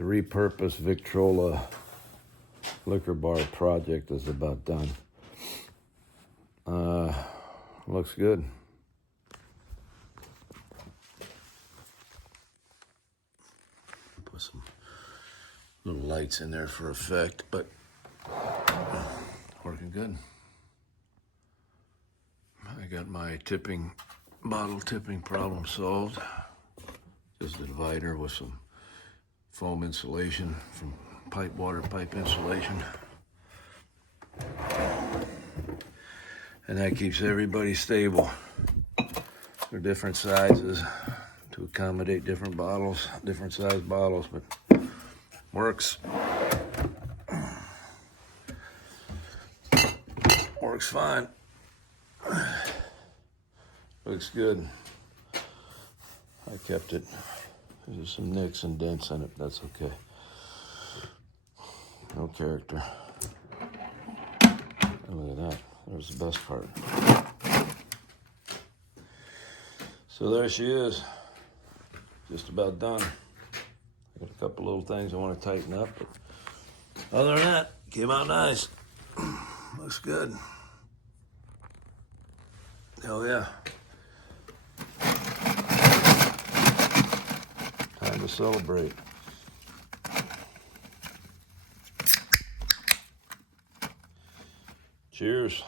The repurpose Victrola liquor bar project is about done. Looks good. Put some little lights in there for effect, but working good. I got my bottle tipping problem solved. Just a divider with some foam insulation from water pipe insulation. And that keeps everybody stable. They're different sizes to accommodate different bottles, different size bottles, but works. Works fine. Looks good. I kept it. There's some nicks and dents in it. That's okay. No character. And look at that. There's the best part. So there she is. Just about done. I got a couple little things I want to tighten up, but other than that, came out nice. Looks good. Hell yeah. Time to celebrate. Cheers.